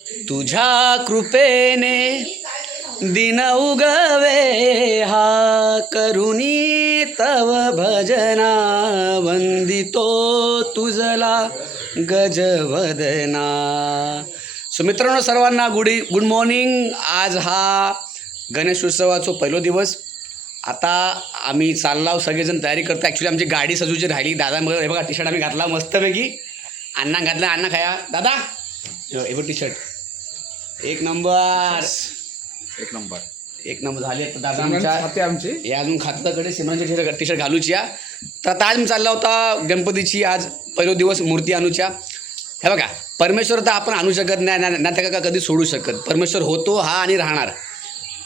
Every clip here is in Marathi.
तुझ्या कृपेने दिन उगवे हा करुणी तव भजना वंदितो तुझला गजवदना सो मित्रांनो सर्वांना गुड गुड मॉर्निंग. आज हा गणेशोत्सवाचा पहिलो दिवस. आता आम्ही चाललाव सगळेजण तयारी करतो ॲक्च्युली आमची गाडी सजूची राहिली. दादा मग हे बघा टी शर्ट आम्ही घातला मस्तपैकी. अण्णा घातला अण्णा खाया. दादा हे बघ टी शर्ट एक नंबर. एक नंबर. एक नंबर झाली आता दादा आमच्या. खाते आमचे. हे अजून खाताकडे सिमरांची टी शर्ट टी शर्ट घालूची या तर आता आज मी चालला होता गणपतीची आज. पहिलो दिवस मूर्ती आणूच्या. हे बघा परमेश्वर तर आपण आणू शकत नाही ना ना त्याला कधी सोडू शकत. परमेश्वर होतो हा आणि राहणार.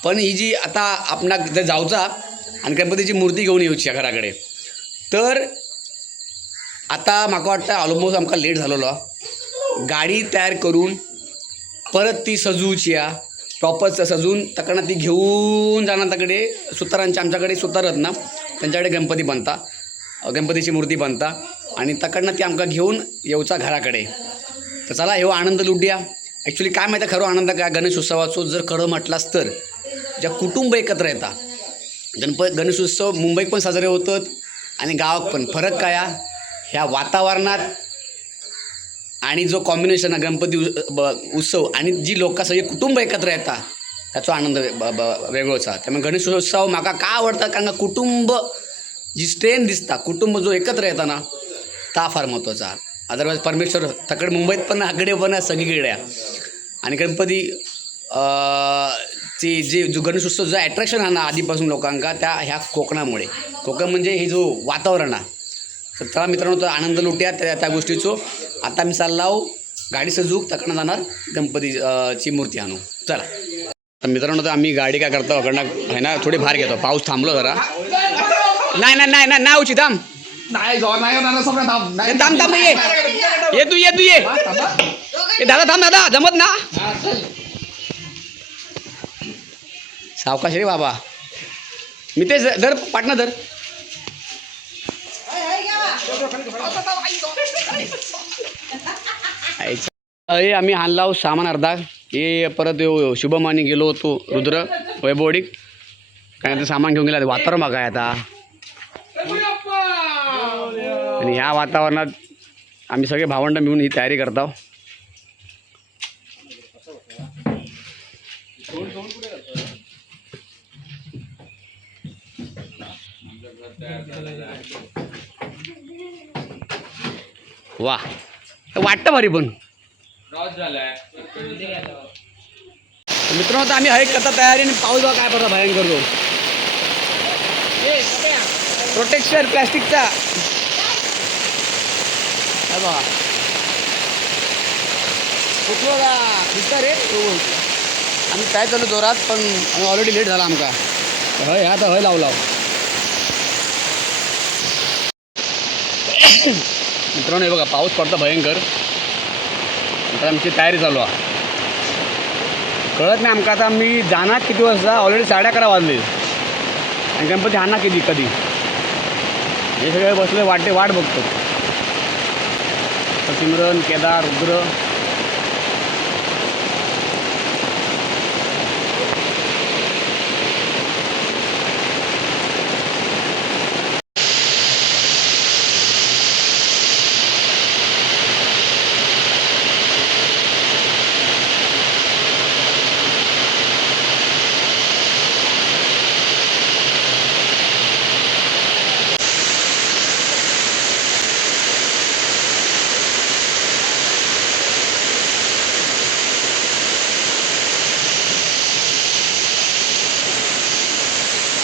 पण ही जी आता आपणा जर जाऊचा आणि गणपतीची मूर्ती घेऊन येऊची या घराकडे. तर आता म्हाका वाटतं ऑलमोस्ट आमकां लेट झालेलो. गाडी तयार करून परत ती सजूची या. प्रॉपर सजून तकडनं ती घेऊन जाणार तकडे सुतारांच्या आमच्याकडे सुतारत ना. त्यांच्याकडे गणपती बनता. गणपतीची मूर्ती बनता. आणि तकडनं ती आमकां घेऊन येऊचा घराकडे. तर चला हे आनंद लुटूया. ॲक्च्युली काय माहिती आहे खरो आनंद काय? गणेश उत्सवाचो जर खरं म्हटलास तर ज्या कुटुंब एकत्र येतात गणप गणेशोत्सव मुंबईत पण साजरे होतात आणि गावात पण. फरक काय ह्या वातावरणात आणि जो कॉम्बिनेशन आहे गणपती ब- उत्सव आणि जी लोक सगळी कुटुंब एकत्र येतात त्याचा आनंद ब- ब- वेगळोच. आहे त्यामुळे गणेशोत्सव म्हाका का आवडतात? कारण कुटुंब जी स्ट्रेन दिसता कुटुंब जो एकत्र येता ना ता फार महत्त्वाचा अदरवाईज परमेश्वर तकडे मुंबईत पण आकडे पण आहे, सगळीकडे. आहे. आणि गणपती ची जे जो गणेश उत्सव जो ॲट्रॅक्शन आहे ना आधीपासून लोकांका त्या ह्या कोकणामुळे. कोकण म्हणजे हे जो वातावरण आहे तर चला मित्रांनो तो आनंद लुट्या त्या त्या गोष्टीचो. आता मी चालला आहो गाडी सजूक तकडनं जाणार गणपती ची मूर्ती आणू चला. तर मित्रांनो तर आम्ही गाडी काय करतो अकडनं आहे ना थोडी भार घेतो. पाऊस थांबलो जरा. नाही नाही नाही नाही नाही उची थांब. नाही थांब. थांब ये. ये तू ये तू ये. ए दादा थांब दादा जमत ना. सावकाश रे बाबा. मी ते ज- धर पाटणं धर. अरे आम्ही आणला आहोत सामान अर्धा. हे परत शुभम आणि गेलो होतो रुद्र वैभवडीक. काय आता सामान घेऊन गेला वातावरण बघा आता. आणि ह्या वातावरणात आम्ही सगळे भावंड मिळून ही तयारी करतो वा. वाटतं भारी पण. मित्रांनो आता आम्ही हरेक करता तयारी आणि पाऊस बघा काय बघा भयंकर तो. प्रोटेक्शन प्लॅस्टिकचा. बघा. कुठलो का दिसता रे. आम्ही काय चालू जोरात पण आम्ही ऑलरेडी लेट झाला आमका हय तर हय लाव लाव. मित्रांनो हे बघा पाऊस पडता भयंकर. आता आमची तयारी चालू आहे. कळत नाही आमका आता मी जाणार किती वाजता? ऑलरेडी साडे अकरा वाजले. आणि गणपती आणणार किती कधी? हे सगळे बसले वाटे वाट बघतो. तर Simran Kedar Rudra.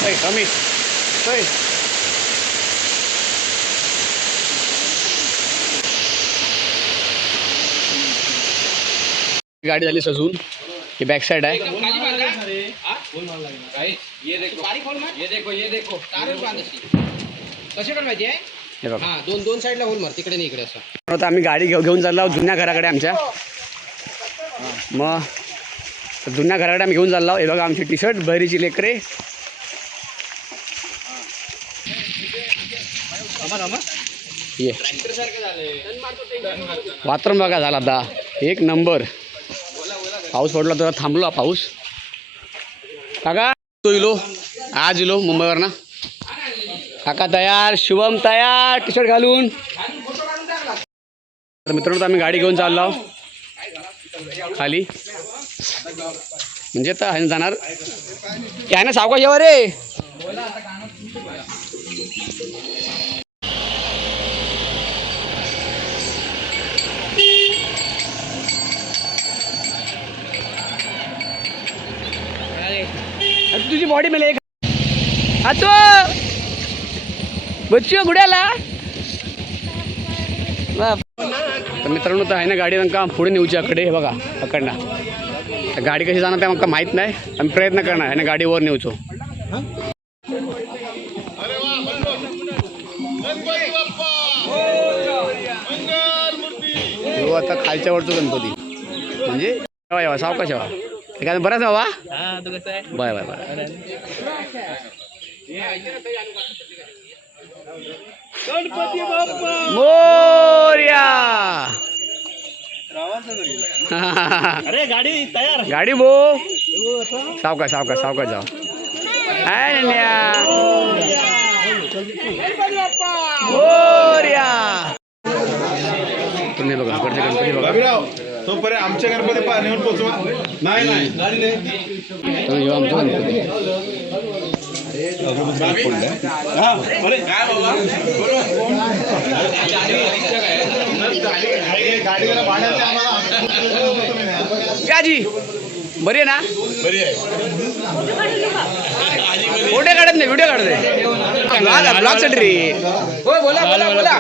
Hey, Amit. Hey. गाडी झाली सजून. ही बॅक साईड आहे? हे हा दोन दोन साईडला होल मार. तिकडे नाही इकडे असं. आता आम्ही गाडी घेऊ घेऊन चाललो आहोत जुन्या घराकडे आमच्या. मग तर जुन्या घराकडे आम्ही घेऊन चाललो आहोत. हे बघा आमची टी शर्ट बहिरीची लेकरे. ये. बघा झाला आता एक नंबर. पाऊस पडला तर थांबलो पाऊस. काका तो इलो. आज इलो मुंबईवरनं काका तयार. शुभम तयार. टी शर्ट घालून. तर मित्रांनो आम्ही गाडी घेऊन चाललो खाली. म्हणजे तर आहे ना जाणार काय ना सावकाश येवा रे. तुझी बॉडी मिळेल एक. आतो. बच्चू गुड्याला. तर मित्रांनो तर आहे ना गाडी नका पुढे नेऊची आकडे हे बघा पकडना तर गाडी कशी जाणार ते आमका माहीत नाही. आम्ही प्रयत्न करणार आहे ना गाडीवर नेऊचो. हो आता खालच्या वरचो गणपती. म्हणजे? येवा येवा सावकाश येवा एखादा बराच हवा बाय बाय बाय मोर्या अरे गाडी तयार गाडी भो सावकाश सावकाश सावकाश जाऊ अन्या मोर्या तुम्ही बघा कडचे गणपती बघा बाबीराव तोपर्यंत आमच्या गणपती पा नेऊन पोचवा नाही नाही आमचा गणपती गाडी जरा भाड्याने आम्हाला याजी बरी आहे ना? बरी आहे. फोटो काढत नाही व्हिडिओ काढत ब्लॉग ब्लॉगसाठी रे. हो बोला बोला बोला.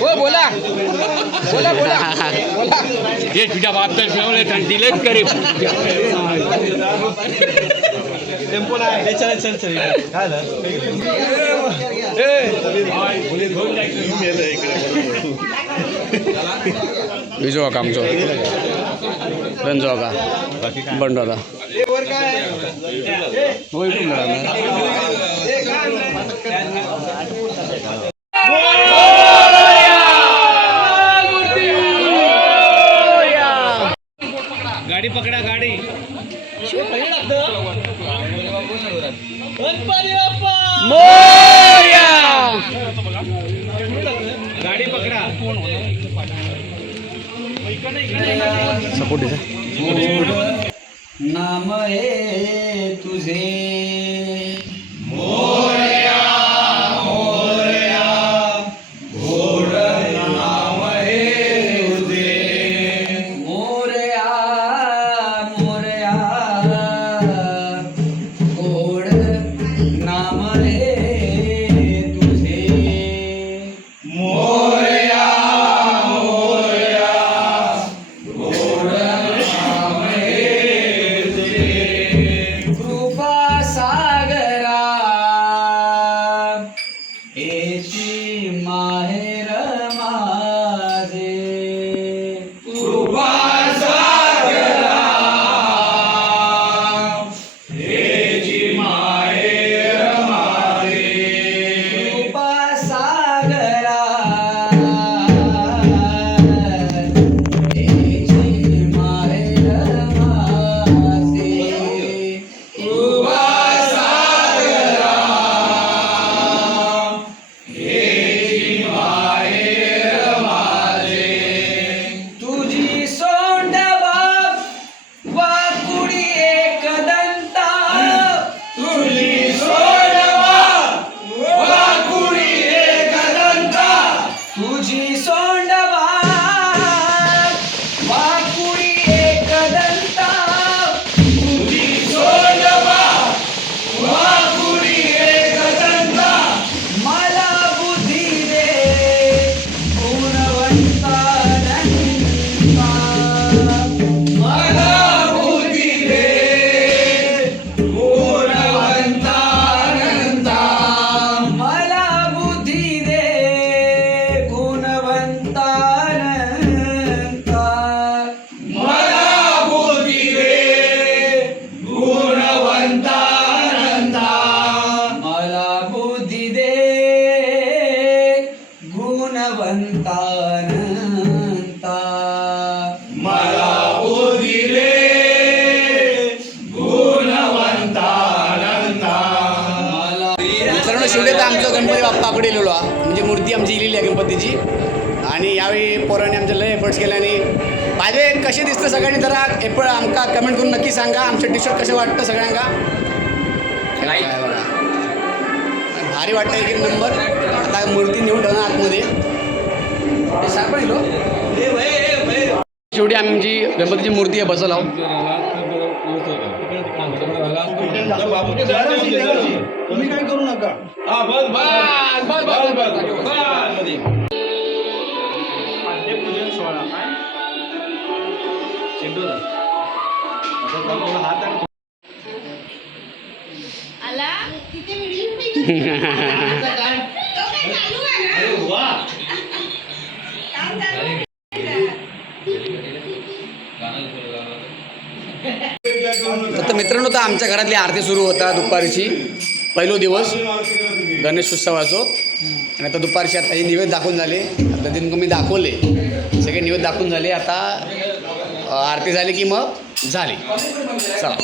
हो बोला. बोला बोला. बोला. ये तुझ्या बाप तर ठेवले डिलेट करे टेम्पो नाही. चल चल चल विजो का आमचो रंजो का बंडो आता हो युट्यूबला गाडी पकडा. गाडी मोर्या नाम हे तुझे आमका कमेंट करून नक्की सांगा आमचं टी शर्ट कसं वाटतं बघा भारी वाटतं एक नंबर आता मूर्ती नेऊन ठेवणार आतमध्ये हे शेवटी आमची गणपतीची मूर्ती आहे बसवला तुम्ही काय करू नका तर मित्रांनो तर आमच्या घरातली आरती सुरू होता दुपारची. पहिलो दिवस गणेश उत्सवाचो. आणि आता दुपारची आता हे निवेद दाखवून झाले. आता दिन मी दाखवले. सगळे निवेद दाखवून झाले. आता आरती झाली की मग झाली. चला.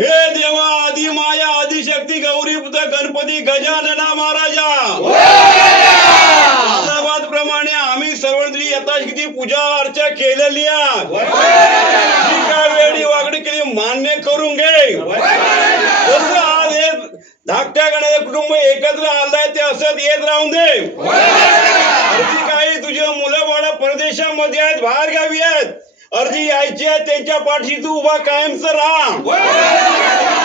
हे देवा आदि माया आदिशक्ती गौरी पुत्र गणपती गजानना महाराजा. अहमदाबाद प्रमाणे आम्ही सर्वत्री यथाशक्ती पूजा अर्चा केलेली आहे काय वेळी वागणी केली मान्य करून घे. तसं आज हे धाकट्या गणाचे कुटुंब एकत्र आलंय ते असत येत राहून दे. तुझे मुलं बाळ परदेशामध्ये आहेत बाहेर गावी आहेत. अर्धी यायची आहे त्यांच्या पाठी तू उभा कायमच राहा.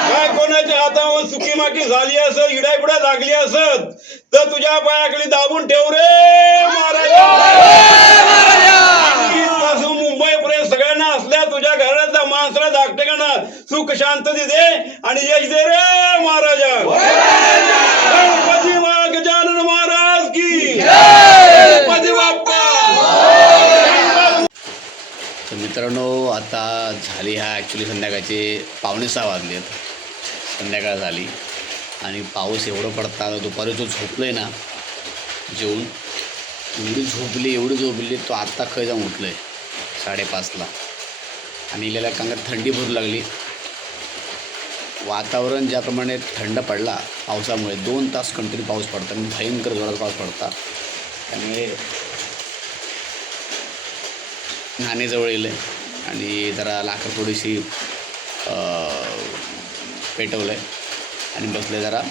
काय कोणाच्या हातावर सुकी माकी झाली असत इडायपुडा लागली असत तर तुझ्या पायाकडे दाबून ठेव रे महाराज. मुंबई पर्यंत सगळ्यांना असल्या तुझ्या घरातल्या माणसाला धाकटेकांना सुख शांतती दे आणि यश दे रे महाराजा गणपती मा- गजानन महाराज की गणपती बाप्पा तर मित्रांनो आता झाली ह्या ॲक्च्युली संध्याकाळचे पावणे सहा वाजले आहेत. संध्याकाळ झाली. आणि पाऊस एवढं पडता दुपारी जो झोपलो आहे ना जेवून एवढी झोपली एवढी झोपली तो आत्ता खय जाऊन उठलो आहे साडेपाचला. आणि इलेल्या कांगात थंडी भरू लागली. वातावरण ज्याप्रमाणे थंड पडला पावसामुळे दोन तास कंटिन्यू पाऊस पडता आणि भयंकर जोरात पाऊस पडता. त्यामुळे नाणेजवळ येलं आणि जरा लाकड थोडीशी पेटवलं आहे आणि बसले जरा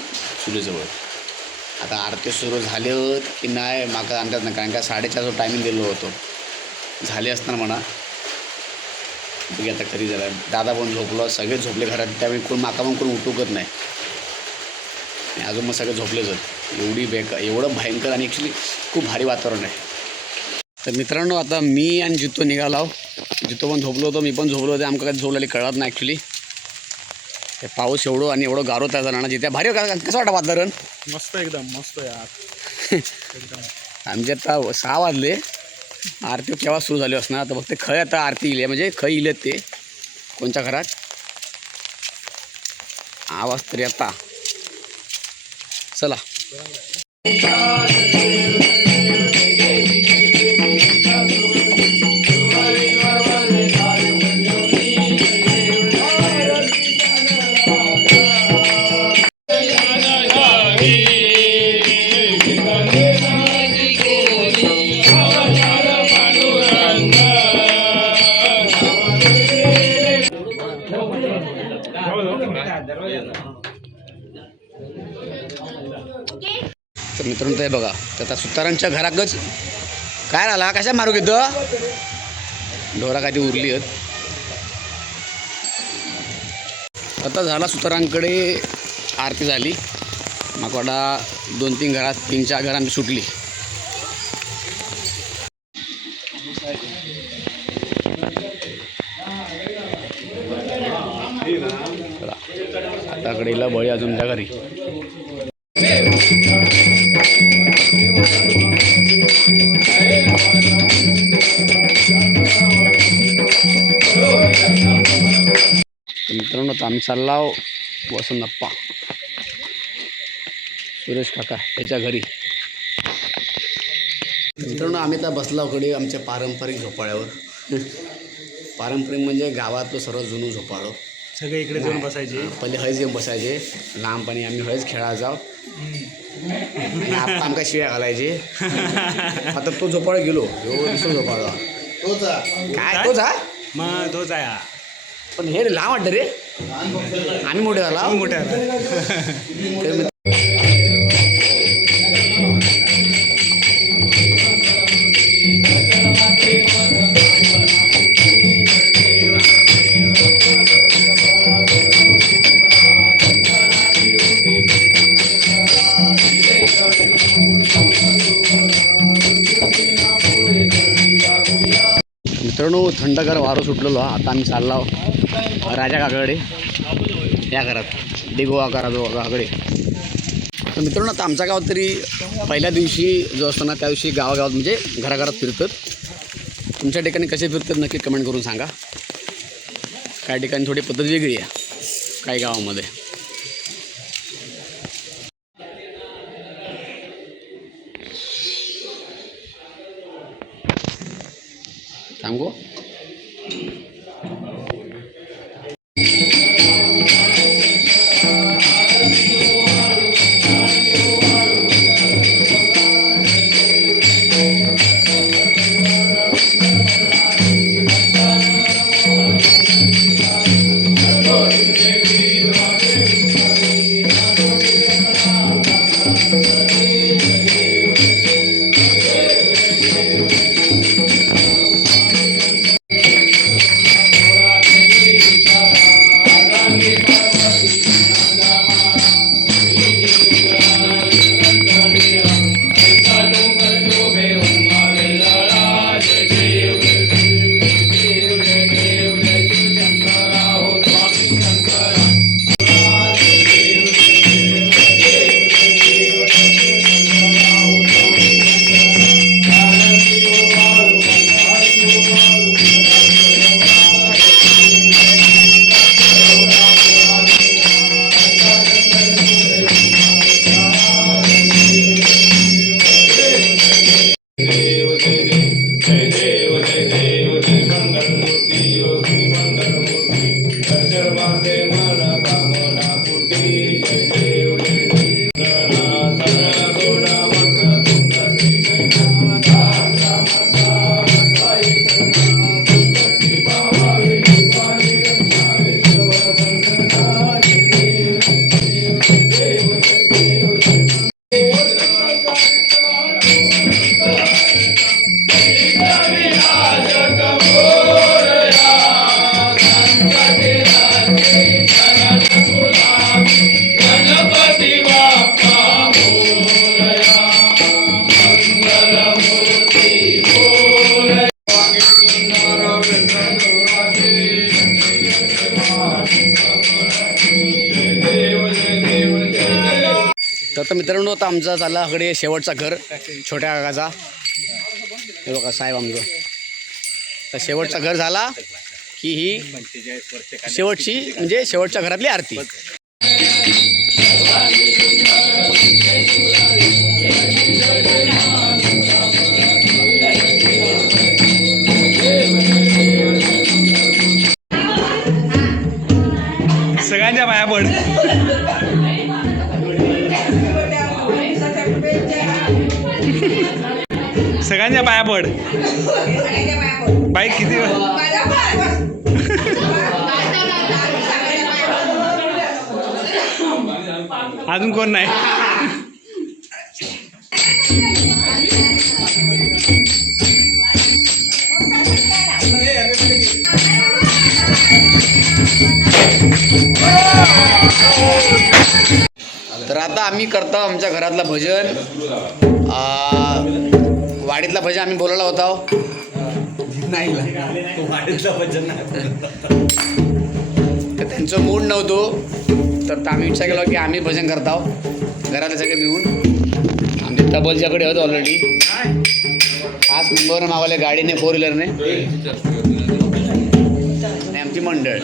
चुलीजवळ आता आरती सुरू झाले की नाही माका अंदाज ना कारण का साडेचारचा टायमिंग दिलो होतो. झाले असणार म्हणा. बघी आता कधी झालं. दादा पण झोपलो सगळे झोपले घरात त्यामुळे कोण माका पण कोण उठूकत नाही. आणि अजून मग सगळे झोपलेच होत. एवढी बेकार एवढं भयंकर आणि ॲक्च्युली खूप भारी वातावरण आहे. तर मित्रांनो आता मी आणि जितो निघालो जितो पण झोपलो होतो मी पण झोपलो होतो. आमका कधी झोपलेली कळत नाही ॲक्च्युली हे पाऊस एवढं आणि एवढं गारो त्या जणांना जिथे. भारी का- कसं वाटतं वातावरण? मस्त एकदम मस्त यार. आमचे आता सहा वाजले. आरती केव्हा सुरू झाली असणार? तर फक्त खय आता आरती इले म्हणजे खय इले ते. कोणत्या घरात? आवाज तरी आता. चला. आता सुतारांच्या घराकच काय राहिला? कशा मारू घेतं ढोरा काय ती उरली आहेत. आता झाला सुतारांकडे आरती झाली. माकवाडा दोन तीन घरात तीन चार घरांनी सुटली. आता कडेला बळी अजून त्या घरी. मित्रांनो आता आम्ही चालला वसंतप्पा. सुरेश काका याच्या घरी. मित्रांनो आम्ही आता बसला कडे आमच्या पारंपरिक झोपाळ्यावर. पारंपरिक म्हणजे गावातलं सर्व जुनं झोपाळं. सगळे इकडे जाऊन बसायचे. पहिले हयच येऊन बसायचे. लहानपणी आम्ही हयच खेळा जाव आमका शिव्या घालायचे आता तो झोपाळ गेलो. ह्यो दुसरो झोपाळ. काय? तोच हा मग तोच आहे हा. पण हे रे लहान वाटतं रे. आम्ही मोठे झाला. मोठा आहे. थंडगार वारं सुटलेलो आता आम्ही चाललो राजा काकाकडे या घरात. डिगो आकाराजो काकाकडे तर मित्रांनो आता आमच्या गावात तरी पहिल्या दिवशी जो असतो ना त्या दिवशी गावागावात म्हणजे घराघरात फिरतात. तुमच्या ठिकाणी कसे फिरतात नक्की कमेंट करून सांगा. काही ठिकाणी थोडी पद्धत वेगळी आहे काही गावामध्ये. सांगू? होता आता आमचा चालला कडे शेवटचा घर छोट्या काकाचा. हे बघा साहेब आमचं. तर शेवटचा घर झाला की ही शेवटची म्हणजे शेवटच्या घरातली आरती. सगळ्यांच्या माया पड. सगळ्यांच्या पाया पड. बाईक किती अजून कोण नाही? तर आता आम्ही करतो आमच्या घरातलं भजन. वाडीतला भजन आम्ही बोलायला होता नाही तर त्यांचं मूड नव्हतो. तर आम्ही विचार केला की आम्ही भजन करत आहोत घरातले सगळे मिळून. आमचे तबलच्याकडे होतो ऑलरेडी खास मुंबईवरून मागवले गाडीने फोर व्हीलरने आणि आमची मंडळ.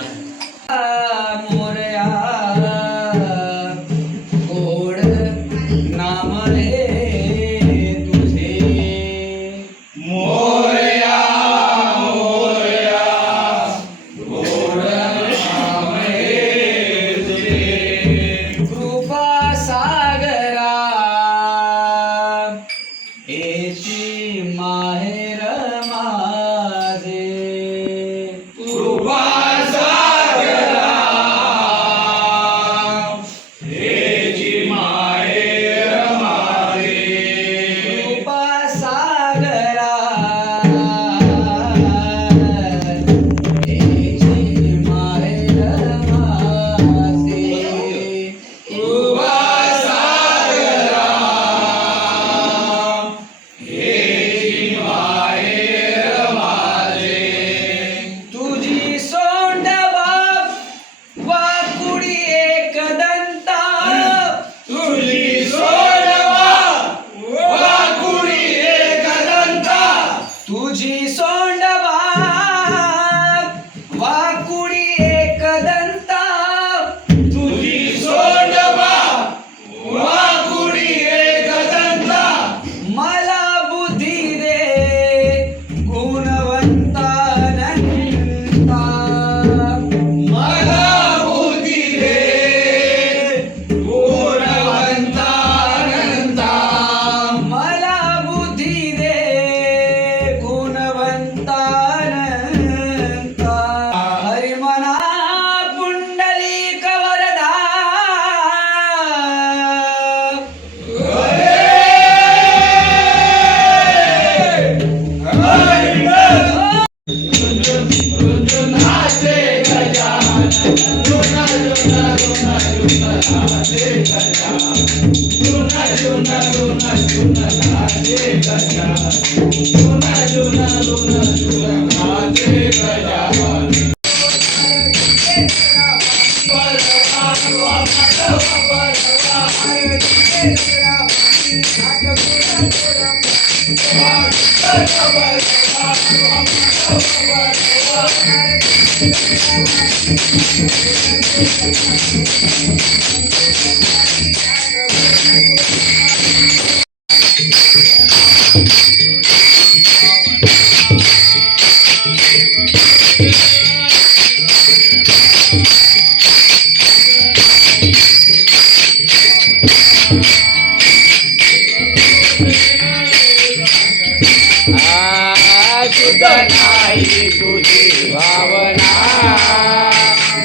तुझी भावना.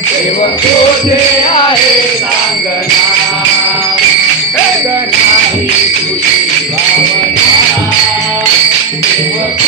देव कोठे आहे ना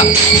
सांगना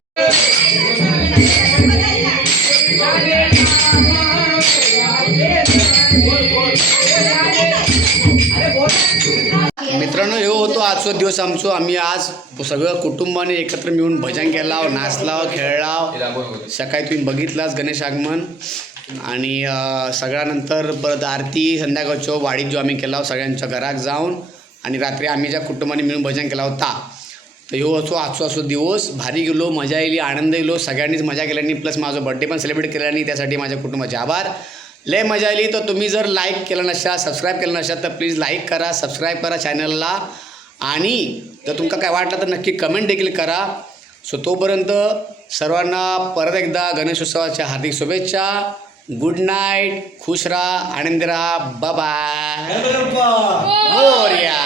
मित्रांनो हे होतो आजचा दिवस आमचो. आम्ही आज सगळं कुटुंबाने एकत्र मिळून भजन केला नाचला खेळला सकाळी तुम्ही बघितलाच गणेश आगमन. आणि सगळ्यानंतर परत आरती संध्याकाळचो वाडीत जो आम्ही केला सगळ्यांच्या घरात जाऊन. आणि रात्री आम्ही ज्या कुटुंबाने मिळून भजन केला होता तर ह्यो असो आजचो असो दिवस. भारी गेलो मजा येईल आनंद येलो सगळ्यांनीच मजा केल्यानी प्लस माझा बड्डे पण सेलिब्रेट केल्यानी त्यासाठी माझ्या कुटुंबाचे आभार. लय मजा आली तर तुम्ही जर लाईक केलं नशा सबस्क्राईब केलं नशा तर प्लीज लाईक करा सबस्क्राईब करा चॅनलला आणि जर तुमका काय वाटलं तर नक्की कमेंट देखील करा. सो तोपर्यंत सर्वांना परत एकदा गणेशोत्सवाच्या हार्दिक शुभेच्छा. गुड नाईट खुश राहा आनंदी राहा. बाय मोर्या